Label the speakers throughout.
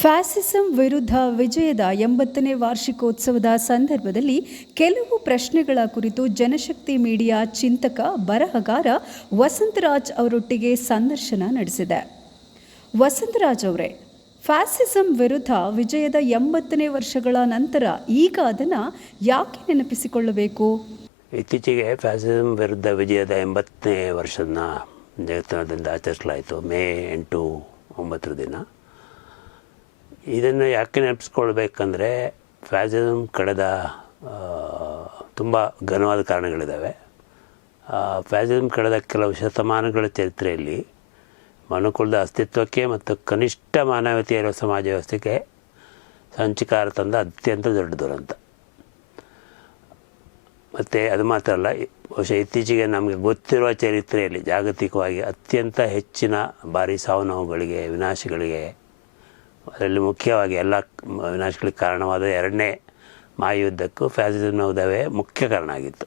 Speaker 1: Fascism ವಿರುದ್ಧ ವಿಜಯದ ಎಂಬತ್ತನೇ ವಾರ್ಷಿಕೋತ್ಸವದ ಸಂದರ್ಭದಲ್ಲಿ ಕೆಲವು ಪ್ರಶ್ನೆಗಳ ಕುರಿತು ಜನಶಕ್ತಿ ಮೀಡಿಯಾ ಚಿಂತಕ ಬರಹಗಾರ ವಸಂತರಾಜ್ ಅವರೊಟ್ಟಿಗೆ ಸಂದರ್ಶನ ನಡೆಸಿದೆ. ವಸಂತರಾಜ್ ಅವರೇ ಫ್ಯಾಸಿಸಂ ವಿರುದ್ಧ ವಿಜಯದ ಎಂಬತ್ತನೇ ವರ್ಷಗಳ ನಂತರ ಈಗ ಅದನ್ನು ಯಾಕೆ ನೆನಪಿಸಿಕೊಳ್ಳಬೇಕು?
Speaker 2: ಇತ್ತೀಚೆಗೆ ಫ್ಯಾಸಿಸಂ ವಿರುದ್ಧ ವಿಜಯದ ಎಂಬತ್ತನೇ ವರ್ಷದ ಜಗತ್ತಿನಾದ್ಯಂತ ಆಚರಿಸಲಾಯಿತು. ಮೇ ಎಂಟು ಒಂಬತ್ತರ ದಿನ. ಇದನ್ನು ಯಾಕೆ ನೆನಪಿಸ್ಕೊಳ್ಬೇಕಂದ್ರೆ ಫ್ಯಾಸಿಸಮ್ ಕಳೆದ ತುಂಬ ಘನವಾದ ಕಾರಣಗಳಿದ್ದಾವೆ. ಫ್ಯಾಸಿಸಮ್ ಕಳೆದ ಕೆಲವು ಶತಮಾನಗಳ ಚರಿತ್ರೆಯಲ್ಲಿ ಮನುಕುಲದ ಅಸ್ತಿತ್ವಕ್ಕೆ ಮತ್ತು ಕನಿಷ್ಠ ಮಾನವೀಯತೆ ಸಮಾಜ ವ್ಯವಸ್ಥೆಗೆ ಸಂಚಿಕಾರ ತಂದ ಅತ್ಯಂತ ದೊಡ್ಡ ದುರಂತ. ಮತ್ತು ಅದು ಮಾತ್ರ ಅಲ್ಲ ಬಹುಶಃ ಇತ್ತೀಚೆಗೆ ನಮಗೆ ಗೊತ್ತಿರುವ ಚರಿತ್ರೆಯಲ್ಲಿ ಜಾಗತಿಕವಾಗಿ ಅತ್ಯಂತ ಹೆಚ್ಚಿನ ಬಾರಿ ಸಾವು ನೋವುಗಳಿಗೆ, ವಿನಾಶಗಳಿಗೆ ಅದರಲ್ಲಿ ಮುಖ್ಯವಾಗಿ ಎಲ್ಲ ವಿನಾಶಗಳಿಗೆ ಕಾರಣವಾದ ಎರಡನೇ ಮಹಾಯುದ್ಧಕ್ಕೂ ಫ್ಯಾಸಿಸಮ್ನ ಉದಯವೇ ಮುಖ್ಯ ಕಾರಣ ಆಗಿತ್ತು.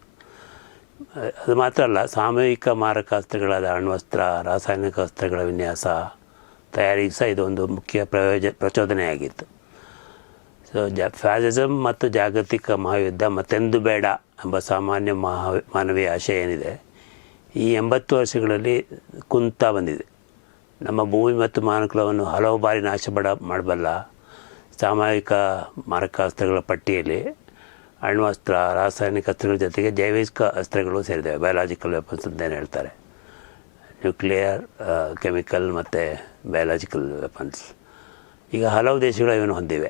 Speaker 2: ಅದು ಮಾತ್ರ ಅಲ್ಲ, ಸಾಮೂಹಿಕ ಮಾರಕಾಸ್ತ್ರಗಳಾದ ಅಣ್ವಸ್ತ್ರ, ರಾಸಾಯನಿಕ ಅಸ್ತ್ರಗಳ ವಿನ್ಯಾಸ, ತಯಾರಿಗೆ ಸಹ ಇದೊಂದು ಮುಖ್ಯ ಪ್ರಯೋಜ, ಪ್ರಚೋದನೆಯಾಗಿತ್ತು. ಸೊ ಜ ಫ್ಯಾಸಿಸಮ್ ಮತ್ತು ಜಾಗತಿಕ ಮಹಾಯುದ್ಧ ಮತ್ತೆಂದು ಬೇಡ ಎಂಬ ಸಾಮಾನ್ಯ ಮಹಾ ಮಾನವೀಯ ಆಶಯ ಏನಿದೆ, ಈ ಎಂಬತ್ತು ವರ್ಷಗಳಲ್ಲಿ ಕುಂತ ಬಂದಿದೆ. ನಮ್ಮ ಭೂಮಿ ಮತ್ತು ಮಾನಕುಲವನ್ನು ಹಲವು ಬಾರಿ ನಾಶ ಬಡ, ಮಾಡಬಲ್ಲ ಸಾಮಾಜಿಕ ಮಾರಕಾಸ್ತ್ರಗಳ ಪಟ್ಟಿಯಲ್ಲಿ ಅಣ್ವಸ್ತ್ರ, ರಾಸಾಯನಿಕ ಅಸ್ತ್ರಗಳ ಜೊತೆಗೆ ಜೈವಿಕ ಅಸ್ತ್ರಗಳು ಸೇರಿದ್ದಾವೆ ಬಯೋಲಾಜಿಕಲ್ ವೆಪನ್ಸ್ ಅಂತೇನು ಹೇಳ್ತಾರೆ. ನ್ಯೂಕ್ಲಿಯರ್ ಕೆಮಿಕಲ್ ಮತ್ತು ಬಯೋಲಾಜಿಕಲ್ ವೆಪನ್ಸ್ ಈಗ ಹಲವು ದೇಶಗಳು ಇವನ್ನು ಹೊಂದಿವೆ.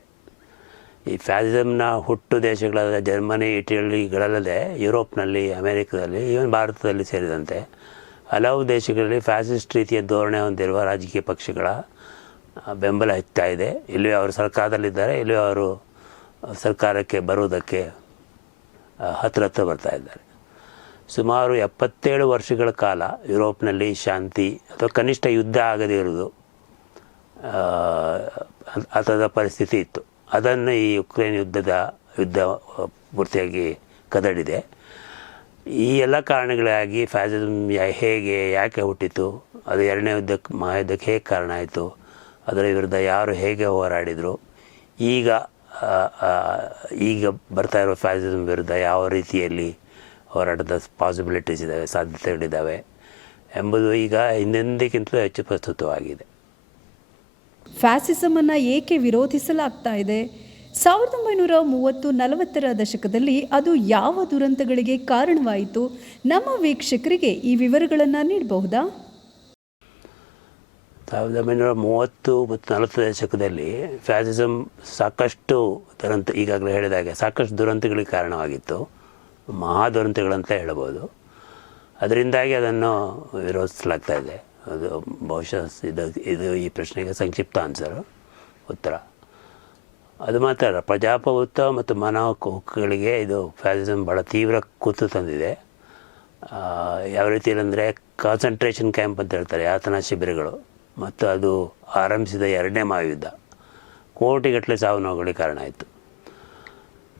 Speaker 2: ಈ ಫ್ಯಾಸಿಸಮ್ನ ಹುಟ್ಟು ದೇಶಗಳಾದ ಜರ್ಮನಿ ಇಟಲಿಗಳಲ್ಲದೆ ಯುರೋಪ್ನಲ್ಲಿ, ಅಮೇರಿಕದಲ್ಲಿ ಈವನ್ ಭಾರತದಲ್ಲಿ ಸೇರಿದಂತೆ ಹಲವು ದೇಶಗಳಲ್ಲಿ ಫ್ಯಾಸಿಸ್ಟ್ ರೀತಿಯ ಧೋರಣೆ ಹೊಂದಿರುವ ರಾಜಕೀಯ ಪಕ್ಷಗಳ ಬೆಂಬಲ ಹೆಚ್ಚಾ ಇದೆ. ಇಲ್ಲಿ ಅವರು ಸರ್ಕಾರದಲ್ಲಿದ್ದಾರೆ. ಇಲ್ಲಿ ಅವರು ಸರ್ಕಾರಕ್ಕೆ ಬರುವುದಕ್ಕೆ ಹತ್ರ ಹತ್ರ ಬರ್ತಾ ಇದ್ದಾರೆ. ಸುಮಾರು ಎಪ್ಪತ್ತೇಳು ವರ್ಷಗಳ ಕಾಲ ಯುರೋಪ್ನಲ್ಲಿ ಶಾಂತಿ ಅಥವಾ ಕನಿಷ್ಠ ಯುದ್ಧ ಆಗದೇ ಇರುವುದು, ಆ ಥರದ ಪರಿಸ್ಥಿತಿ ಇತ್ತು. ಅದನ್ನು ಈ ಯುಕ್ರೇನ್ ಯುದ್ಧದ, ಯುದ್ಧ ಪೂರ್ತಿಯಾಗಿ ಕದಡಿದೆ. ಈ ಎಲ್ಲ ಕಾರಣಗಳಾಗಿ ಫ್ಯಾಸಿಸಮ್ ಹೇಗೆ, ಯಾಕೆ ಹುಟ್ಟಿತು ಅದು ಎರಡನೇ ಯುದ್ಧಕ್ಕೆ ಮಹಾಯುದ್ಧಕ್ಕೆ ಹೇಗೆ ಕಾರಣ ಆಯಿತು? ಅದರ ವಿರುದ್ಧ ಯಾರು ಹೇಗೆ ಹೋರಾಡಿದರು? ಈಗ ಈಗ ಬರ್ತಾ ಇರೋ ಫ್ಯಾಸಿಸಮ್ ವಿರುದ್ಧ ಯಾವ ರೀತಿಯಲ್ಲಿ ಹೋರಾಟದ ಪಾಸಿಬಿಲಿಟೀಸ್ ಇದ್ದಾವೆ ಸಾಧ್ಯತೆಗಳಿದ್ದಾವೆ ಎಂಬುದು ಈಗ ಹಿಂದೆಂದಿಗಿಂತಲೂ ಹೆಚ್ಚು ಪ್ರಸ್ತುತವಾಗಿದೆ.
Speaker 1: ಫ್ಯಾಸಿಸಮನ್ನು ಏಕೆ ವಿರೋಧಿಸಲಾಗ್ತಾ ಇದೆ? ಸಾವಿರದ ಒಂಬೈನೂರ ಮೂವತ್ತು ನಲವತ್ತರ ದಶಕದಲ್ಲಿ ಅದು ಯಾವ ದುರಂತಗಳಿಗೆ ಕಾರಣವಾಯಿತು? ನಮ್ಮ ವೀಕ್ಷಕರಿಗೆ ಈ ವಿವರಗಳನ್ನು ನೀಡಬಹುದಾ?
Speaker 2: ಸಾವಿರದ ಒಂಬೈನೂರ ಮೂವತ್ತು ಮತ್ತು ನಲವತ್ತು ದಶಕದಲ್ಲಿ ಫ್ಯಾಸಿಸಮ್ ಸಾಕಷ್ಟು ದುರಂತ, ಈಗಾಗಲೇ ಹೇಳಿದಾಗೆ ಸಾಕಷ್ಟು ದುರಂತಗಳಿಗೆ ಕಾರಣವಾಗಿತ್ತು. ಮಹಾ ದುರಂತಗಳಂತ ಹೇಳ್ಬೋದು. ಅದರಿಂದಾಗಿ ಅದನ್ನು ವಿರೋಧಿಸಲಾಗ್ತಾ ಇದೆ. ಅದು ಬಹುಶಃ ಇದು ಇದು ಈ ಪ್ರಶ್ನೆಗೆ ಸಂಕ್ಷಿಪ್ತ ಆನ್ಸರು, ಉತ್ತರ. ಅದು ಮಾತ್ರ ಅಲ್ಲ, ಪ್ರಜಾಪ್ರಭುತ್ವ ಮತ್ತು ಮಾನವ ಹಕ್ಕುಗಳಿಗೆ ಇದು ಫ್ಯಾಸಿಸಮ್ ಭಾಳ ತೀವ್ರ ಕೂತು ತಂದಿದೆ. ಯಾವ ರೀತಿ ಅಂದರೆ ಕಾನ್ಸಂಟ್ರೇಷನ್ ಕ್ಯಾಂಪ್ ಅಂತ ಹೇಳ್ತಾರೆ ಯಾತನಾ ಶಿಬಿರಗಳು. ಮತ್ತು ಅದು ಆರಂಭಿಸಿದ ಎರಡನೇ ಮಹಾಯುದ್ಧ. ಕೋಟಿಗಟ್ಟಲೆ ಸಾವು ನೋವುಗಳಿಗೆ ಕಾರಣ ಆಯಿತು.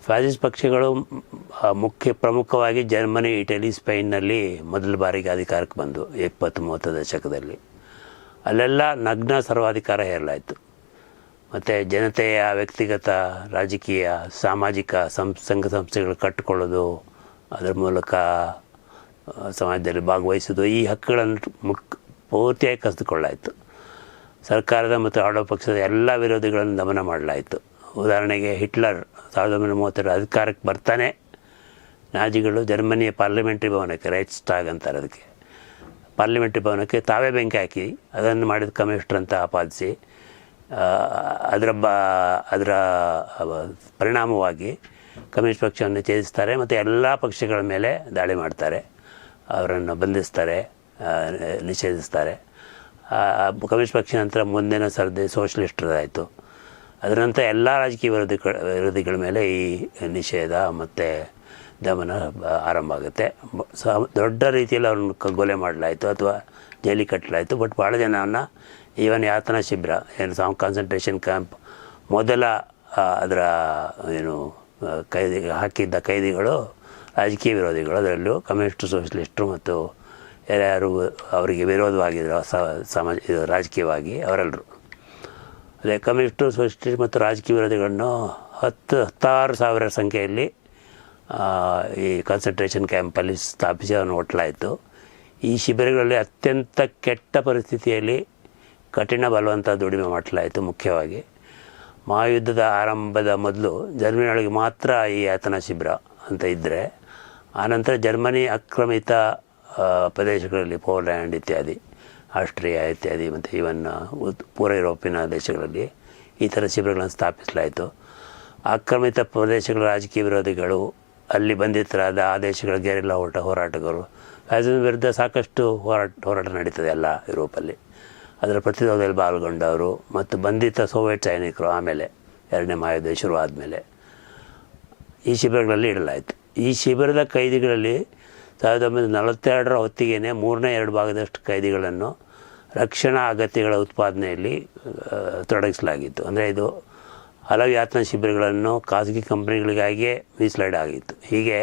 Speaker 2: ಫ್ಯಾಸಿಸ್ಟ್ ಪಕ್ಷಗಳು ಮುಖ್ಯ ಪ್ರಮುಖವಾಗಿ ಜರ್ಮನಿ, ಇಟಲಿ, ಸ್ಪೈನ್ನಲ್ಲಿ ಮೊದಲ ಬಾರಿಗೆ ಅಧಿಕಾರಕ್ಕೆ ಬಂದು ಇಪ್ಪತ್ತು ಮೂವತ್ತು ದಶಕದಲ್ಲಿ. ಅಲ್ಲೆಲ್ಲ ನಗ್ನ ಸರ್ವಾಧಿಕಾರ ಹೇರಲಾಯಿತು. ಮತ್ತು ಜನತೆಯ ವ್ಯಕ್ತಿಗತ, ರಾಜಕೀಯ, ಸಾಮಾಜಿಕ ಸಂ ಸಂಘ ಸಂಸ್ಥೆಗಳು ಕಟ್ಟಿಕೊಳ್ಳೋದು, ಅದರ ಮೂಲಕ ಸಮಾಜದಲ್ಲಿ ಭಾಗವಹಿಸೋದು, ಈ ಹಕ್ಕುಗಳನ್ನು ಮುಕ್, ಪೂರ್ತಿಯಾಗಿ ಕಸಿದುಕೊಳ್ಳಾಯಿತು ಸರ್ಕಾರದ ಮತ್ತು ಆಡೋ ಪಕ್ಷದ ಎಲ್ಲ ವಿರೋಧಿಗಳನ್ನು ದಮನ ಮಾಡಲಾಯಿತು. ಉದಾಹರಣೆಗೆ ಹಿಟ್ಲರ್ ಸಾವಿರದ ಒಂಬೈನೂರ ಮೂವತ್ತೆರಡು ಅಧಿಕಾರಕ್ಕೆ ಬರ್ತಾನೆ, ನಾಜಿಗಳು ಜರ್ಮನಿಯ ಪಾರ್ಲಿಮೆಂಟ್ರಿ ಭವನಕ್ಕೆ, ರೈಟ್ ಸ್ಟಾಗ್ ಅಂತಾರೆ ಅದಕ್ಕೆ. ಪಾರ್ಲಿಮೆಂಟ್ರಿ ಭವನಕ್ಕೆ ತಾವೇ ಬೆಂಕಿ ಹಾಕಿ, ಅದನ್ನು ಮಾಡಿದ ಕಮ್ಯುನಿಸ್ಟ್ರಂತ ಆಪಾದಿಸಿ ಅದರ ಬ, ಅದರ ಪರಿಣಾಮವಾಗಿ ಕಮ್ಯುನಿಸ್ಟ್ ಪಕ್ಷವನ್ನು ಛೇದಿಸ್ತಾರೆ ಮತ್ತು ಎಲ್ಲ ಪಕ್ಷಗಳ ಮೇಲೆ ದಾಳಿ ಮಾಡ್ತಾರೆ. ಅವರನ್ನು ಬಂಧಿಸ್ತಾರೆ ನಿಷೇಧಿಸ್ತಾರೆ. ಕಮ್ಯುನಿಸ್ಟ್ ಪಕ್ಷ ನಂತರ ಮುಂದಿನ ಸರ್ದಿ ಸೋಷಲಿಸ್ಟ್ರದಾಯಿತು. ಅದರ ನಂತರ ಎಲ್ಲ ರಾಜಕೀಯ ವಿರೋಧಿಗಳ ವಿರೋಧಿಗಳ ಮೇಲೆ ಈ ನಿಷೇಧ ಮತ್ತು ದಮನ ಆರಂಭ ಆಗುತ್ತೆ. ದೊಡ್ಡ ರೀತಿಯಲ್ಲಿ ಅವ್ರನ್ನ ಕಗ್ಗೊಲೆ ಮಾಡಲಾಯಿತು ಅಥವಾ ಜೈಲಿಗೆ ಕಟ್ಟಲಾಯಿತು, ಬಟ್ ಭಾಳ ಜನವನ್ನು ಈವನ್ ಯಾತನಾ ಶಿಬಿರ, ಏನು ಸಾಮ್ ಕಾನ್ಸಂಟ್ರೇಷನ್ ಕ್ಯಾಂಪ್ ಮೊದಲ ಅದರ, ಏನು ಕೈದಿ, ಹಾಕಿದ್ದ ಕೈದಿಗಳು, ರಾಜಕೀಯ ವಿರೋಧಿಗಳು, ಅದರಲ್ಲೂ ಕಮ್ಯುನಿಸ್ಟ್ ಸೋಷಲಿಸ್ಟ್ರು ಮತ್ತು ಯಾರ್ಯಾರು ಅವರಿಗೆ ವಿರೋಧವಾಗಿದ್ದರು ಸಮಾಜ ಇದು ರಾಜಕೀಯವಾಗಿ ಅವರೆಲ್ಲರೂ ಅದೇ ಕಮ್ಯುನಿಸ್ಟು ಸೋಷಲಿಸ್ಟ್ ಮತ್ತು ರಾಜಕೀಯ ವಿರೋಧಿಗಳನ್ನು ಹತ್ತು, ಹತ್ತಾರು ಸಾವಿರ ಸಂಖ್ಯೆಯಲ್ಲಿ ಈ ಕಾನ್ಸಂಟ್ರೇಷನ್ ಕ್ಯಾಂಪಲ್ಲಿ ಸ್ಥಾಪಿಸಿ ಅವನು ಒಟ್ಲಾಯಿತು. ಈ ಶಿಬಿರಗಳಲ್ಲಿ ಅತ್ಯಂತ ಕೆಟ್ಟ ಪರಿಸ್ಥಿತಿಯಲ್ಲಿ ಕಠಿಣ ಬಲವಂತ ದುಡಿಮೆ ಮಾಡಲಾಯಿತು ಮುಖ್ಯವಾಗಿ. ಮಹಾಯುದ್ಧದ ಆರಂಭದ ಮೊದಲು ಜರ್ಮನಿಯೊಳಗೆ ಮಾತ್ರ ಈ ಯಾತನಾ ಶಿಬಿರ ಅಂತ ಇದ್ದರೆ ಆನಂತರ ಜರ್ಮನಿ ಆಕ್ರಮಿತ ಪ್ರದೇಶಗಳಲ್ಲಿ ಪೋಲ್ಯಾಂಡ್ ಇತ್ಯಾದಿ, ಆಸ್ಟ್ರಿಯಾ ಇತ್ಯಾದಿ ಮತ್ತು ಈವನ್ ಪೂರ್ವ ಯುರೋಪಿನ ದೇಶಗಳಲ್ಲಿ ಈ ಥರ ಶಿಬಿರಗಳನ್ನು ಸ್ಥಾಪಿಸಲಾಯಿತು. ಆಕ್ರಮಿತ ಪ್ರದೇಶಗಳ ರಾಜಕೀಯ ವಿರೋಧಿಗಳು, ಅಲ್ಲಿ ಬಂಧಿತರಾದ ಆ ದೇಶಗಳ ಗೆರೆಲ್ಲ ಹೋರಾಟ ಹೋರಾಟಗಾರರು ಫ್ಯಾಸಿಸಮ್ ವಿರುದ್ಧ ಸಾಕಷ್ಟು ಹೋರಾಟ ಹೋರಾಟ ನಡೀತದೆ ಎಲ್ಲ ಯುರೋಪಲ್ಲಿ. ಅದರ ಪ್ರತಿರೋಧದಲ್ಲಿ ಪಾಲ್ಗೊಂಡವರು ಮತ್ತು ಬಂಧಿತ ಸೋವಿಯತ್ ಸೈನಿಕರು ಆಮೇಲೆ ಎರಡನೇ ಮಹಾಯುದ್ಧ ಶುರುವಾದಮೇಲೆ. ಈ ಶಿಬಿರಗಳಲ್ಲಿ ಇಡಲಾಯಿತು. ಈ ಶಿಬಿರದ ಕೈದಿಗಳಲ್ಲಿ ಸಾವಿರದ ಒಂಬೈನೂರ ನಲವತ್ತೆರಡರ ಹೊತ್ತಿಗೆ ಮೂರನೇ ಎರಡು ಭಾಗದಷ್ಟು ಕೈದಿಗಳನ್ನು ರಕ್ಷಣಾ ಅಗತ್ಯಗಳ ಉತ್ಪಾದನೆಯಲ್ಲಿ ತೊಡಗಿಸಲಾಗಿತ್ತು. ಅಂದರೆ ಇದು ಹಲವು ಯಾತನಾ ಶಿಬಿರಗಳನ್ನು ಖಾಸಗಿ ಕಂಪ್ನಿಗಳಿಗಾಗಿಯೇ ಮೀಸಲಾಡಾಗಿತ್ತು. ಹೀಗೆ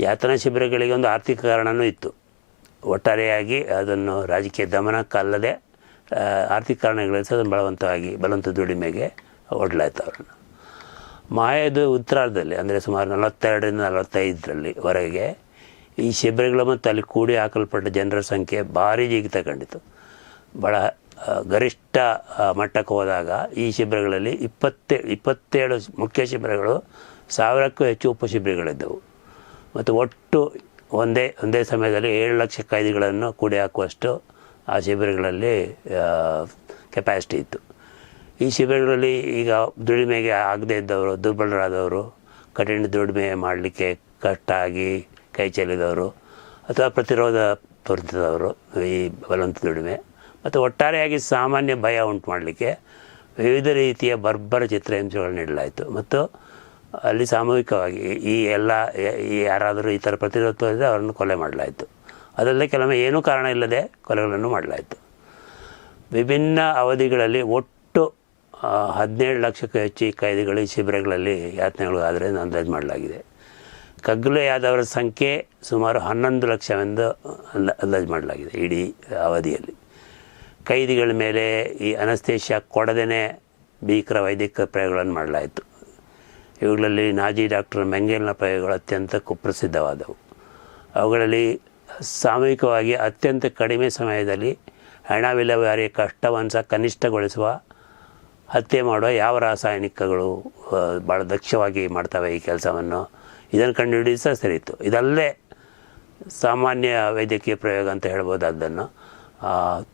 Speaker 2: ಯಾತನಾ ಶಿಬಿರಗಳಿಗೆ ಒಂದು ಆರ್ಥಿಕ ಕಾರಣವೂ ಇತ್ತು. ಒಟ್ಟಾರೆಯಾಗಿ ಅದನ್ನು ರಾಜಕೀಯ ದಮನಕ್ಕಲ್ಲದೆ ಆರ್ಥಿಕ ಕಾರಣಗಳಿಂದ ಅದನ್ನು ಬಲವಂತವಾಗಿ ಬಲವಂತ ದುಡಿಮೆಗೆ ಒಡ್ಲಾಯ್ತು ಅವರನ್ನು. ಮಾಯದ ಉತ್ತರಾರ್ಧದಲ್ಲಿ, ಅಂದರೆ ಸುಮಾರು ನಲವತ್ತೆರಡರಿಂದ ನಲವತ್ತೈದರಲ್ಲಿ ವರೆಗೆ ಈ ಶಿಬಿರಗಳು ಮತ್ತು ಅಲ್ಲಿ ಕೂಡಿ ಹಾಕಲ್ಪಟ್ಟ ಜನರ ಸಂಖ್ಯೆ ಭಾರಿ ಜಿಗಿತ ಕಂಡಿತು. ಭಾಳ ಗರಿಷ್ಠ ಮಟ್ಟಕ್ಕೆ ಹೋದಾಗ ಈ ಶಿಬಿರಗಳಲ್ಲಿ ಇಪ್ಪತ್ತೇ, ಇಪ್ಪತ್ತೇಳು ಮುಖ್ಯ ಶಿಬಿರಗಳು ಸಾವಿರಕ್ಕೂ ಹೆಚ್ಚು ಉಪ ಶಿಬಿರಗಳಿದ್ದವು ಮತ್ತು ಒಟ್ಟು ಒಂದೇ ಒಂದೇ ಸಮಯದಲ್ಲಿ ಏಳು ಲಕ್ಷ ಕೈದಿಗಳನ್ನು ಕೂಡಿ ಹಾಕುವಷ್ಟು ಆ ಶಿಬಿರಗಳಲ್ಲಿ ಕೆಪಾಸಿಟಿ ಇತ್ತು. ಈ ಶಿಬಿರಗಳಲ್ಲಿ ಈಗ ದುಡಿಮೆಗೆ ಆಗದೇ ಇದ್ದವರು, ದುರ್ಬಲರಾದವರು, ಕಠಿಣ ದುಡಿಮೆ ಮಾಡಲಿಕ್ಕೆ ಕಷ್ಟ ಆಗಿ ಕೈ ಚೆಲ್ಲಿದವರು, ಅಥವಾ ಪ್ರತಿರೋಧ ತೋರಿಸಿದವರು, ಈ ಬಲವಂತ ದುಡಿಮೆ. ಮತ್ತು ಒಟ್ಟಾರೆಯಾಗಿ ಸಾಮಾನ್ಯ ಭಯ ಉಂಟು ಮಾಡಲಿಕ್ಕೆ ವಿವಿಧ ರೀತಿಯ ಬರ್ಬರ ಚಿತ್ರಹಿಂಸೆಗಳನ್ನ ನೀಡಲಾಯಿತು. ಮತ್ತು ಅಲ್ಲಿ ಸಾಮೂಹಿಕವಾಗಿ ಈ ಎಲ್ಲ ಯಾರಾದರೂ ಈ ಥರ ಪ್ರತಿರೋಧ ತೋರಿದರೆ ಅವರನ್ನು ಕೊಲೆ ಮಾಡಲಾಯಿತು. ಅದಲ್ಲದೆ ಕೆಲವೊಮ್ಮೆ ಏನೂ ಕಾರಣ ಇಲ್ಲದೆ ಕೊಲೆಗಳನ್ನು ಮಾಡಲಾಯಿತು. ವಿಭಿನ್ನ ಅವಧಿಗಳಲ್ಲಿ ಒಟ್ಟು ಹದಿನೇಳು ಲಕ್ಷಕ್ಕೂ ಹೆಚ್ಚು ಈ ಕೈದಿಗಳು ಈ ಶಿಬಿರಗಳಲ್ಲಿ ಯಾತನೆಗಳಿಗಾದರೆ ಅಂದಾಜು ಮಾಡಲಾಗಿದೆ. ಕಗ್ಗಲೆಯಾದವರ ಸಂಖ್ಯೆ ಸುಮಾರು ಹನ್ನೊಂದು ಲಕ್ಷವೆಂದು ಅಂದ, ಅಂದಾಜು ಮಾಡಲಾಗಿದೆ ಇಡೀ ಅವಧಿಯಲ್ಲಿ. ಕೈದಿಗಳ ಮೇಲೆ ಈ ಅನಸ್ತೇಷ್ಯಾ ಕೊಡದೇ ಭೀಕರ ವೈದ್ಯಕೀಯ ಪ್ರಯೋಗಗಳನ್ನು ಮಾಡಲಾಯಿತು. ಇವುಗಳಲ್ಲಿ ನಾಜಿ ಡಾಕ್ಟರ್ ಮೆಂಗೆಲ್ನ ಪ್ರಯೋಗಗಳು ಅತ್ಯಂತ ಕುಪ್ರಸಿದ್ಧವಾದವು. ಅವುಗಳಲ್ಲಿ ಸಾಮೂಹಿಕವಾಗಿ ಅತ್ಯಂತ ಕಡಿಮೆ ಸಮಯದಲ್ಲಿ ಹಣ ವಿಲೇವಾರಿ ಕಷ್ಟವನ್ನು ಸಹ ಕನಿಷ್ಠಗೊಳಿಸುವ, ಹತ್ಯೆ ಮಾಡುವ ಯಾವ ರಾಸಾಯನಿಕಗಳು ಭಾಳ ದಕ್ಷವಾಗಿ ಮಾಡ್ತವೆ ಈ ಕೆಲಸವನ್ನು. ಇದನ್ನು ಕಂಡುಹಿಡಿದು ಸಹ ಸರಿಯಿತು ಇದಲ್ಲೇ ಸಾಮಾನ್ಯ ವೈದ್ಯಕೀಯ ಪ್ರಯೋಗ ಅಂತ ಹೇಳ್ಬೋದು ಅದನ್ನು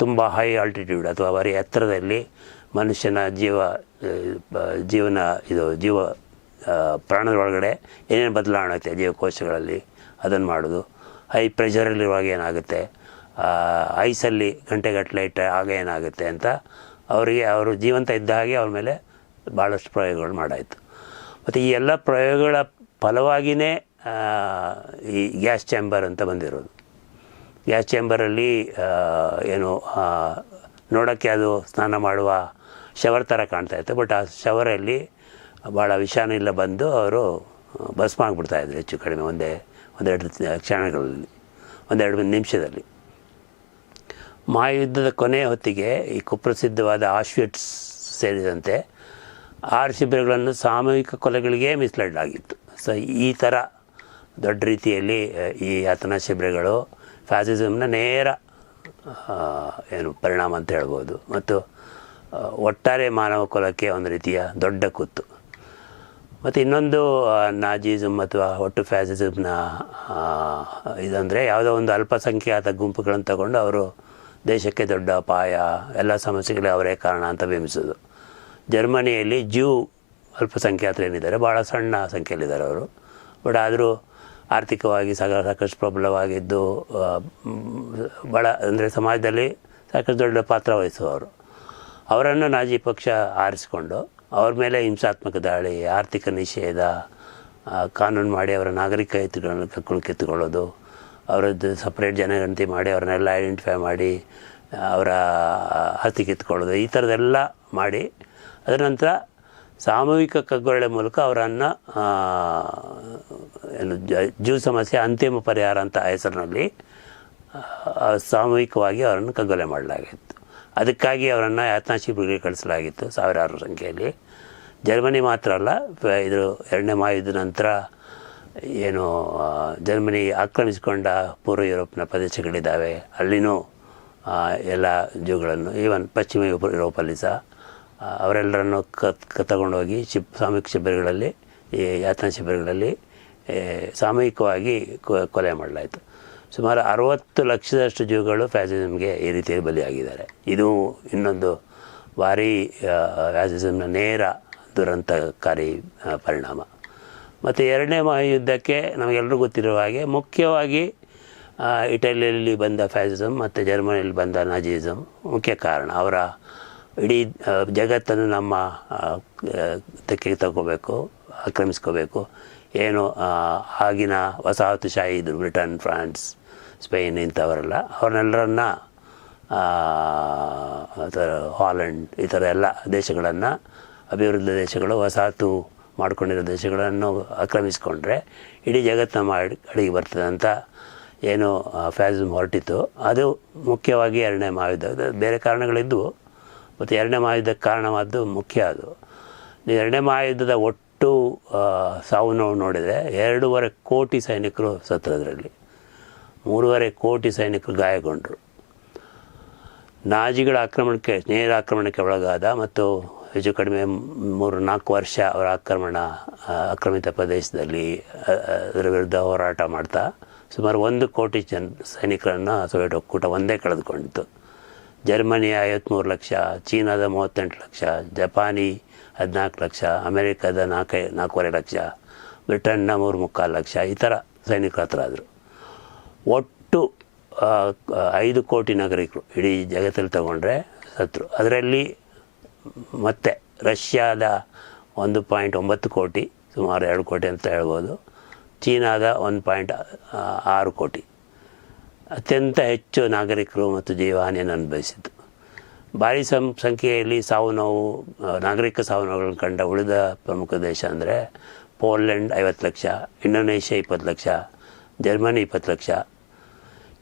Speaker 2: ತುಂಬ ಹೈ ಆಲ್ಟಿಟ್ಯೂಡ್ ಅಥವಾ ಬರೀ ಎತ್ತರದಲ್ಲಿ ಮನುಷ್ಯನ ಜೀವ ಜೀವನ ಇದು ಜೀವ ಪ್ರಾಣದೊಳಗಡೆ ಏನೇನು ಬದಲಾವಣೆ ಆಗುತ್ತೆ ಜೀವಕೋಶಗಳಲ್ಲಿ, ಅದನ್ನು ಮಾಡೋದು ಹೈ ಪ್ರೆಷರಲ್ಲಿರುವಾಗ ಏನಾಗುತ್ತೆ? ಐಸಲ್ಲಿ ಗಂಟೆಗಟ್ಟಲೆ ಇಟ್ಟ ಆಗ ಏನಾಗುತ್ತೆ ಅಂತ ಅವರಿಗೆ ಅವರು ಜೀವಂತ ಇದ್ದ ಹಾಗೆ ಅವ್ರ ಮೇಲೆ ಭಾಳಷ್ಟು ಪ್ರಯೋಗಗಳು ಮಾಡಾಯಿತು. ಮತ್ತು ಈ ಎಲ್ಲ ಪ್ರಯೋಗಗಳ ಫಲವಾಗಿಯೇ ಈ ಗ್ಯಾಸ್ ಚಾಂಬರ್ ಅಂತ ಬಂದಿರೋದು. ಗ್ಯಾಸ್ ಚಾಂಬರಲ್ಲಿ ಏನು ನೋಡೋಕ್ಕೆ ಅದು ಸ್ನಾನ ಮಾಡುವ ಶವರ್ ಥರ ಕಾಣ್ತಾ ಇತ್ತು ಬಟ್ ಆ ಶವರಲ್ಲಿ ಭಾಳ ವಿಷಾನಿಲ್ಲ ಬಂದು ಅವರು ಭಸ್ಮ ಆಗಿಬಿಡ್ತಾಯಿದ್ರು ಹೆಚ್ಚು ಕಡಿಮೆ, ಒಂದೇ ಒಂದೆರಡು ಕ್ಷಣಗಳಲ್ಲಿ, ಒಂದೆರಡು ನಿಮಿಷದಲ್ಲಿ. ಮಹಾಯುದ್ಧದ ಕೊನೆಯ ಹೊತ್ತಿಗೆ ಈ ಕುಪ್ರಸಿದ್ಧವಾದ ಆಶ್ವಿಟ್ಸ್ ಸೇರಿದಂತೆ ಆರು ಶಿಬಿರಗಳನ್ನು ಸಾಮೂಹಿಕ ಕೊಲೆಗಳಿಗೆ ಮೀಸಲಾಡಲಾಗಿತ್ತು ಸೊ ಈ ಥರ ದೊಡ್ಡ ರೀತಿಯಲ್ಲಿ ಈ ಯಾತನಾ ಶಿಬಿರಗಳು ಫ್ಯಾಸಿಸಮ್ನ ನೇರ ಏನು ಪರಿಣಾಮ ಅಂತ ಹೇಳ್ಬೋದು. ಮತ್ತು ಒಟ್ಟಾರೆ ಮಾನವ ಕುಲಕ್ಕೆ ಒಂದು ರೀತಿಯ ದೊಡ್ಡ ಕುತ್ತು. ಮತ್ತು ಇನ್ನೊಂದು ನಾಜಿಸಮ್ ಅಥವಾ ಒಟ್ಟು ಫ್ಯಾಸಿಸಮ್ನ ಇದಂದರೆ ಯಾವುದೋ ಒಂದು ಅಲ್ಪಸಂಖ್ಯಾತ ಗುಂಪುಗಳನ್ನು ತಗೊಂಡು ಅವರು ದೇಶಕ್ಕೆ ದೊಡ್ಡ ಅಪಾಯ, ಎಲ್ಲ ಸಮಸ್ಯೆಗಳಿಗೆ ಅವರೇ ಕಾರಣ ಅಂತ ಬಿಂಬಿಸೋದು. ಜರ್ಮನಿಯಲ್ಲಿ ಜ್ಯೂ ಅಲ್ಪಸಂಖ್ಯಾತರು ಏನಿದ್ದಾರೆ ಭಾಳ ಸಣ್ಣ ಸಂಖ್ಯೆಯಲ್ಲಿದ್ದಾರೆ ಅವರು. ಬಟ್ ಆದರೂ ಆರ್ಥಿಕವಾಗಿ ಸಗ ಸಾಕಷ್ಟು ಪ್ರಬಲವಾಗಿದ್ದು ಭಾಳ ಅಂದರೆ ಸಮಾಜದಲ್ಲಿ ಸಾಕಷ್ಟು ದೊಡ್ಡ ಪಾತ್ರ ವಹಿಸುವವರು. ಅವರನ್ನು ನಾಜಿ ಪಕ್ಷ ಆರಿಸಿಕೊಂಡು ಅವ್ರ ಮೇಲೆ ಹಿಂಸಾತ್ಮಕ ದಾಳಿ, ಆರ್ಥಿಕ ನಿಷೇಧ ಕಾನೂನು ಮಾಡಿ ಅವರ ನಾಗರಿಕ ಎತ್ತುಗಳನ್ನು ಕಕ್ಕೊಂಡು ಕಿತ್ತುಕೊಳ್ಳೋದು, ಅವರದ್ದು ಸಪ್ರೇಟ್ ಜನಗಣತಿ ಮಾಡಿ ಅವ್ರನ್ನೆಲ್ಲ ಐಡೆಂಟಿಫೈ ಮಾಡಿ, ಅವರ ಹತ್ತಿ ಕಿತ್ಕೊಳ್ಳೋದು ಈ ಥರದ್ದೆಲ್ಲ ಮಾಡಿ, ಅದರ ನಂತರ ಸಾಮೂಹಿಕ ಕಗ್ಗೊಳ್ಳೆ ಮೂಲಕ ಅವರನ್ನು ಏನು ಜೀವ ಸಮಸ್ಯೆ ಅಂತಿಮ ಪರಿಹಾರ ಅಂತ ಹೆಸರಿನಲ್ಲಿ ಸಾಮೂಹಿಕವಾಗಿ ಅವರನ್ನು ಕಗ್ಗೊಲೆ ಮಾಡಲಾಗಿತ್ತು. ಅದಕ್ಕಾಗಿ ಅವರನ್ನು ಯಾತನಾ ಶಿಬಿರಗಳಿಗೆ ಕಳಿಸಲಾಗಿತ್ತು ಸಾವಿರಾರು ಸಂಖ್ಯೆಯಲ್ಲಿ. ಜರ್ಮನಿ ಮಾತ್ರ ಅಲ್ಲ ಇದು ಎರಡನೇ ಮಹಾಯುದ್ಧ ನಂತರ ಏನು ಜರ್ಮನಿ ಆಕ್ರಮಿಸಿಕೊಂಡ ಪೂರ್ವ ಯುರೋಪ್ನ ಪ್ರದೇಶಗಳಿದ್ದಾವೆ. ಅಲ್ಲಿನೂ ಎಲ್ಲ ಜೂಗಳನ್ನು, ಈವನ್ ಪಶ್ಚಿಮ ಯುರೋಪ್ ಯುರೋಪಲ್ಲಿ ಸಹ ಅವರೆಲ್ಲರನ್ನು ಕ ತಗೊಂಡೋಗಿ ಶಿಬ್ ಸಾಮೂಹಿಕ ಶಿಬಿರಗಳಲ್ಲಿ, ಈ ಯಾತನಾ ಶಿಬಿರಗಳಲ್ಲಿ ಸಾಮೂಹಿಕವಾಗಿ ಕೊಲೆ ಮಾಡಲಾಯಿತು. ಸುಮಾರು ಅರವತ್ತು ಲಕ್ಷದಷ್ಟು ಜೀವಗಳು ಫ್ಯಾಸಿಸಮ್ಗೆ ಈ ರೀತಿಯಲ್ಲಿ ಬಲಿಯಾಗಿದ್ದಾರೆ. ಇದು ಇನ್ನೊಂದು ಭಾರಿ ಫ್ಯಾಸಿಸಮ್ನ ನೇರ ದುರಂತಕಾರಿ ಪರಿಣಾಮ. ಮತ್ತು ಎರಡನೇ ಮಹಾಯುದ್ಧಕ್ಕೆ ನಮಗೆಲ್ಲರೂ ಗೊತ್ತಿರುವ ಹಾಗೆ ಮುಖ್ಯವಾಗಿ ಇಟಲಿಯಲ್ಲಿ ಬಂದ ಫ್ಯಾಸಿಸಮ್ ಮತ್ತು ಜರ್ಮನಿಯಲ್ಲಿ ಬಂದ ನಾಜಿಸಮ್ ಮುಖ್ಯ ಕಾರಣ. ಅವರ ಇಡೀ ಜಗತ್ತನ್ನು ನಮ್ಮ ತೆಕ್ಕೆಗೆ ತಗೋಬೇಕು, ಆಕ್ರಮಿಸ್ಕೋಬೇಕು. ಏನು ಆಗಿನ ವಸಾಹತುಶಾಹಿ ಇದು ಬ್ರಿಟನ್, ಫ್ರಾನ್ಸ್ ಸ್ಪೇನ್ ಇಂಥವರೆಲ್ಲ, ಅವ್ರನ್ನೆಲ್ಲರನ್ನ ಹಾಲೆಂಡ್, ಈ ಥರ ಎಲ್ಲ ದೇಶಗಳನ್ನು, ಅಭಿವೃದ್ಧಿ ದೇಶಗಳು, ವಸಾಹತು ಮಾಡಿಕೊಂಡಿರೋ ದೇಶಗಳನ್ನು ಆಕ್ರಮಿಸ್ಕೊಂಡ್ರೆ ಇಡೀ ಜಗತ್ತನ್ನ ಮಾಡಿ, ಅಡಿಗೆ ಬರ್ತದೆ ಅಂತ ಏನು ಫ್ಯಾಸಿಸಮ್ ಹೊರಟಿತ್ತು. ಅದು ಮುಖ್ಯವಾಗಿ ಎರಡನೇ ಮಹಾಯುದ್ಧ. ಬೇರೆ ಕಾರಣಗಳಿದ್ದವು ಮತ್ತು ಎರಡನೇ ಮಹಾಯುದ್ಧಕ್ಕೆ ಕಾರಣವಾದ್ದು ಮುಖ್ಯ ಅದು. ನೀವು ಎರಡನೇ ಮಹಾಯುದ್ಧದ ಒಟ್ಟು ಸಾವು ನೋವು ನೋಡಿದರೆ ಎರಡೂವರೆ ಕೋಟಿ ಸೈನಿಕರು ಸತ್ತದ್ರಲ್ಲಿ ಮೂರುವರೆ ಕೋಟಿ ಸೈನಿಕರು ಗಾಯಗೊಂಡರು. ನಾಜಿಗಳ ಆಕ್ರಮಣಕ್ಕೆ ನೇರ ಆಕ್ರಮಣಕ್ಕೆ ಒಳಗಾದ ಮತ್ತು ಹೆಚ್ಚು ಕಡಿಮೆ ಮೂರು ನಾಲ್ಕು ವರ್ಷ ಅವರ ಆಕ್ರಮಣ ಆಕ್ರಮಿತ ಪ್ರದೇಶದಲ್ಲಿ ಅದರ ವಿರುದ್ಧ ಹೋರಾಟ ಮಾಡ್ತಾ ಸುಮಾರು ಒಂದು ಕೋಟಿ ಜನ ಸೈನಿಕರನ್ನು ಸೋವಿಯಟ್ ಒಕ್ಕೂಟ ಒಂದೇ ಕಳೆದುಕೊಂಡಿತ್ತು. ಜರ್ಮನಿಯ ಐವತ್ತ್ಮೂರು ಲಕ್ಷ, ಚೀನಾದ ಮೂವತ್ತೆಂಟು ಲಕ್ಷ, ಜಪಾನಿ ಹದಿನಾಲ್ಕು ಲಕ್ಷ, ಅಮೆರಿಕದ ನಾಲ್ಕೈ, ನಾಲ್ಕೂವರೆ ಲಕ್ಷ, ಬ್ರಿಟನ್ನ ಮೂರು ಮುಕ್ಕಾಲು ಲಕ್ಷ, ಈ ಥರ ಸೈನಿಕರ ಹತ್ರ ಆದರು. ಒಟ್ಟು ಐದು ಕೋಟಿ ನಾಗರಿಕರು ಇಡೀ ಜಗತ್ತಲ್ಲಿ ತಗೊಂಡ್ರೆ ಸತ್ರು. ಅದರಲ್ಲಿ ಮತ್ತೆ ರಷ್ಯಾದ ಒಂದು ಪಾಯಿಂಟ್ ಒಂಬತ್ತು ಕೋಟಿ, ಸುಮಾರು ಎರಡು ಕೋಟಿ ಅಂತ ಹೇಳ್ಬೋದು. ಚೀನಾದ ಒಂದು ಪಾಯಿಂಟ್ ಆರು ಕೋಟಿ. ಅತ್ಯಂತ ಹೆಚ್ಚು ನಾಗರಿಕರು ಮತ್ತು ಜೀವಹಾನಿಯನ್ನು ಅನುಭವಿಸಿತು ಭಾರಿ ಸಂ, ಸಂಖ್ಯೆಯಲ್ಲಿ ಸಾವು ನೋವು ನಾಗರಿಕ ಸಾವು ನೋವುಗಳನ್ನು ಕಂಡ ಉಳಿದ ಪ್ರಮುಖ ದೇಶ ಅಂದರೆ ಪೋಲೆಂಡ್ ಐವತ್ತು ಲಕ್ಷ, ಇಂಡೋನೇಷ್ಯಾ ಇಪ್ಪತ್ತು ಲಕ್ಷ ಜರ್ಮನಿ ಇಪ್ಪತ್ತು ಲಕ್ಷ.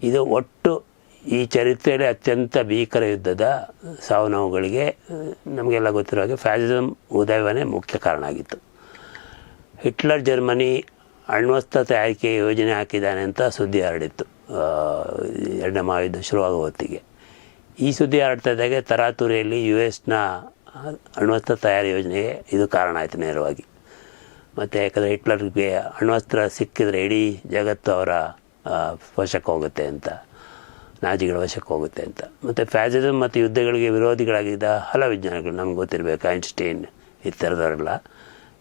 Speaker 2: ಇದು ಒಟ್ಟು ಈ ಚರಿತ್ರೆಯಲ್ಲಿ ಅತ್ಯಂತ ಭೀಕರ ಯುದ್ಧದ ಸಾವು ನೋವುಗಳಿಗೆ ನಮಗೆಲ್ಲ ಗೊತ್ತಿರೋ ಹಾಗೆ ಫ್ಯಾಸಿಸಮ್ ಉದಯವನೇ ಮುಖ್ಯ ಕಾರಣ ಆಗಿತ್ತು. ಹಿಟ್ಲರ್ ಜರ್ಮನಿ ಅಣ್ವಸ್ತ್ರ ತಯಾರಿಕೆ ಯೋಜನೆ ಹಾಕಿದ್ದಾನೆ ಅಂತ ಸುದ್ದಿ ಹರಡಿತ್ತು. ಎರಡನೇ ಮಹಾಯುದ್ಧ ಶುರುವಾಗುವ ಹೊತ್ತಿಗೆ. ಈ ಸುದ್ದಿ ಹರಡ್ತಾ ತರಾತುರಿಯಲ್ಲಿ ಯು ಎಸ್ನ ಅಣ್ವಸ್ತ್ರ ತಯಾರಿ ಯೋಜನೆಗೆ ಇದು ಕಾರಣ ಆಯಿತು ನೇರವಾಗಿ. ಮತ್ತು ಯಾಕಂದರೆ ಹಿಟ್ಲರ್ಗೆ ಅಣ್ವಸ್ತ್ರ ಸಿಕ್ಕಿದರೆ ಇಡೀ ಜಗತ್ತು ಅವರ ವಶಕ್ಕೆ ಹೋಗುತ್ತೆ ಅಂತ, ನಾಜಿಗಳ ವಶಕ್ಕೆ ಹೋಗುತ್ತೆ ಅಂತ. ಮತ್ತು ಫ್ಯಾಸಿಸಮ್ ಮತ್ತು ಯುದ್ಧಗಳಿಗೆ ವಿರೋಧಿಗಳಾಗಿದ್ದ ಹಲವು ವಿಜ್ಞಾನಿಗಳು, ನಮ್ಗೆ ಗೊತ್ತಿರಬೇಕು, ಐನ್ಸ್ಟೈನ್ ಈ ಥರದವರೆಲ್ಲ,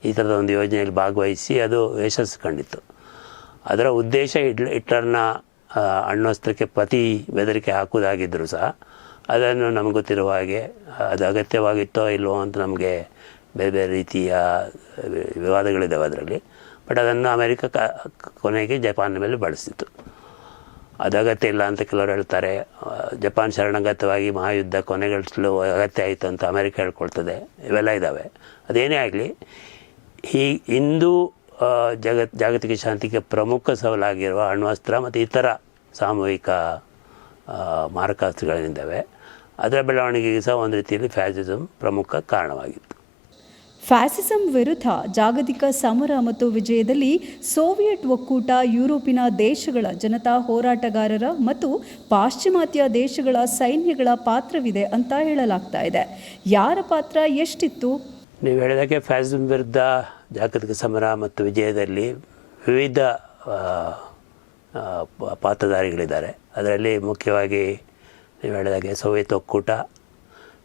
Speaker 2: ಈ ಥರದ ಒಂದು ಯೋಜನೆಯಲ್ಲಿ ಭಾಗವಹಿಸಿ ಅದು ಯಶಸ್ಸು ಕಂಡಿತ್ತು. ಅದರ ಉದ್ದೇಶ ಹಿಟ್ಲ, ಹಿಟ್ಲರ್ನ ಅಣ್ವಸ್ತ್ರಕ್ಕೆ ಪ್ರತಿ ಬೆದರಿಕೆ ಹಾಕುವುದಾಗಿದ್ದರೂ ಸಹ, ಅದನ್ನು ನಮ್ಗೆ ಗೊತ್ತಿರುವ ಹಾಗೆ ಅದು ಅಗತ್ಯವಾಗಿತ್ತೋ ಇಲ್ಲವೋ ಅಂತ ನಮಗೆ ಬೇರೆ ಬೇರೆ ರೀತಿಯ ವಿವಾದಗಳಿದ್ದಾವೆ ಅದರಲ್ಲಿ. ಬಟ್ ಅದನ್ನು ಅಮೆರಿಕ ಕೊನೆಗೆ ಜಪಾನ್ ಮೇಲೆ ಬಳಸಿತು ಅದು ಅಗತ್ಯ ಇಲ್ಲ ಅಂತ ಕೆಲವರು ಹೇಳ್ತಾರೆ. ಜಪಾನ್ ಶರಣಾಗತವಾಗಿ ಮಹಾಯುದ್ಧ ಕೊನೆಗಳಿಸಲು ಅಗತ್ಯ ಆಯಿತು ಅಂತ ಅಮೆರಿಕ ಹೇಳ್ಕೊಳ್ತದೆ. ಇವೆಲ್ಲ ಇದ್ದಾವೆ ಅದೇನೇ ಆಗಲಿ ಈ ಇಂದು ಜಗ ಜಗತ್, ಜಾಗತಿಕ ಶಾಂತಿಗೆ ಪ್ರಮುಖ ಸವಾಲಾಗಿರುವ ಅಣ್ವಸ್ತ್ರ ಮತ್ತು ಇತರ ಸಾಮೂಹಿಕ ಮಾರಕಾಸ್ತ್ರಗಳೇನಿದ್ದಾವೆ ಅದರ ಬೆಳವಣಿಗೆಗೆ ಸಹ ಒಂದು ರೀತಿಯಲ್ಲಿ ಫ್ಯಾಸಿಸಮ್ ಪ್ರಮುಖ ಕಾರಣವಾಗಿತ್ತು.
Speaker 1: ಫ್ಯಾಸಿಸಂ ವಿರುದ್ಧ ಜಾಗತಿಕ ಸಮರ ಮತ್ತು ವಿಜಯದಲ್ಲಿ ಸೋವಿಯತ್ ಒಕ್ಕೂಟ, ಯುರೋಪಿನ ದೇಶಗಳ ಜನತಾ ಹೋರಾಟಗಾರರ ಮತ್ತು ಪಾಶ್ಚಿಮಾತ್ಯ ದೇಶಗಳ ಸೈನ್ಯಗಳ ಪಾತ್ರವಿದೆ ಅಂತ ಹೇಳಲಾಗ್ತಾ ಇದೆ. ಯಾರ ಪಾತ್ರ ಎಷ್ಟಿತ್ತು?
Speaker 2: ನೀವು ಹೇಳಿದಾಗೆ ಫ್ಯಾಸಿಸಂ ವಿರುದ್ಧ ಜಾಗತಿಕ ಸಮರ ಮತ್ತು ವಿಜಯದಲ್ಲಿ ವಿವಿಧ ಪಾತ್ರಧಾರಿಗಳಿದ್ದಾರೆ. ಅದರಲ್ಲಿ ಮುಖ್ಯವಾಗಿ ನೀವು ಹೇಳಿದಾಗೆ ಸೋವಿಯತ್ ಒಕ್ಕೂಟ,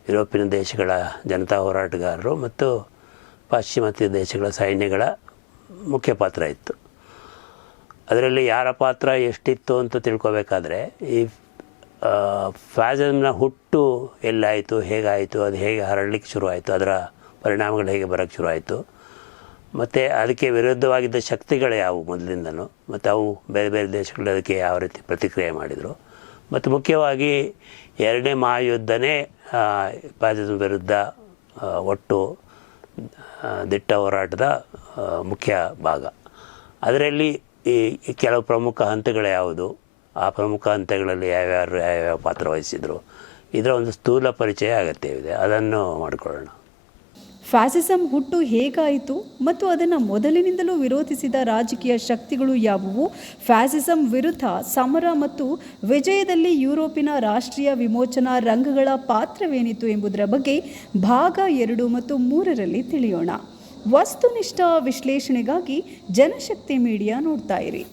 Speaker 2: ಯುರೋಪಿನ ದೇಶಗಳ ಜನತಾ ಹೋರಾಟಗಾರರು ಮತ್ತು ಪಾಶ್ಚಿಮಾತ್ಯ ದೇಶಗಳ ಸೈನ್ಯಗಳ ಮುಖ್ಯ ಪಾತ್ರ ಇತ್ತು. ಅದರಲ್ಲಿ ಯಾರ ಪಾತ್ರ ಎಷ್ಟಿತ್ತು ಅಂತ ತಿಳ್ಕೊಬೇಕಾದ್ರೆ, ಈ ಫ್ಯಾಸಮ್ನ ಹುಟ್ಟು ಎಲ್ಲಾಯಿತು, ಹೇಗಾಯಿತು, ಅದು ಹೇಗೆ ಹರಡಲಿಕ್ಕೆ ಶುರುವಾಯಿತು, ಅದರ ಪರಿಣಾಮಗಳು ಹೇಗೆ ಬರೋಕ್ಕೆ ಶುರುವಾಯಿತು, ಮತ್ತು ಅದಕ್ಕೆ ವಿರುದ್ಧವಾಗಿದ್ದ ಶಕ್ತಿಗಳು ಯಾವುವು ಮೊದಲಿಂದನೂ, ಮತ್ತು ಅವು ಬೇರೆ ಬೇರೆ ದೇಶಗಳು ಅದಕ್ಕೆ ಯಾವ ರೀತಿ ಪ್ರತಿಕ್ರಿಯೆ ಮಾಡಿದರು, ಮತ್ತು ಮುಖ್ಯವಾಗಿ ಎರಡನೇ ಮಹಾಯುದ್ಧನೇ ಫ್ಯಾಸಿಸಮ್ ವಿರುದ್ಧ ಒಟ್ಟು ದಿಟ್ಟ ಹೋರಾಟದ ಮುಖ್ಯ ಭಾಗ. ಅದರಲ್ಲಿ ಈ ಕೆಲವು ಪ್ರಮುಖ ಹಂತಗಳು ಯಾವುದು? ಆ ಪ್ರಮುಖ ಹಂತಗಳಲ್ಲಿ ಯಾವ್ಯಾರು ಯಾವ್ಯಾವ ಪಾತ್ರ ವಹಿಸಿದರು? ಇದರ ಒಂದು ಸ್ಥೂಲ ಪರಿಚಯ ಅಗತ್ಯವಿದೆ. ಅದನ್ನು ಮಾಡಿಕೊಳ್ಳೋಣ.
Speaker 1: ಫ್ಯಾಸಿಸಂ ಹುಟ್ಟು ಹೇಗಾಯಿತು ಮತ್ತು ಅದನ್ನು ಮೊದಲಿನಿಂದಲೂ ವಿರೋಧಿಸಿದ ರಾಜಕೀಯ ಶಕ್ತಿಗಳು ಯಾವುವು? ಫ್ಯಾಸಿಸಂ ವಿರುದ್ಧ ಸಮರ ಮತ್ತು ವಿಜಯದಲ್ಲಿ ಯುರೋಪಿನ ರಾಷ್ಟ್ರೀಯ ವಿಮೋಚನಾ ರಂಗಗಳ ಪಾತ್ರವೇನಿತ್ತು ಎಂಬುದರ ಬಗ್ಗೆ ಭಾಗ ಎರಡು ಮತ್ತು ಮೂರರಲ್ಲಿ ತಿಳಿಯೋಣ. ವಸ್ತುನಿಷ್ಠ ವಿಶ್ಲೇಷಣೆಗಾಗಿ ಜನಶಕ್ತಿ ಮೀಡಿಯಾ ನೋಡ್ತಾ ಇರಿ.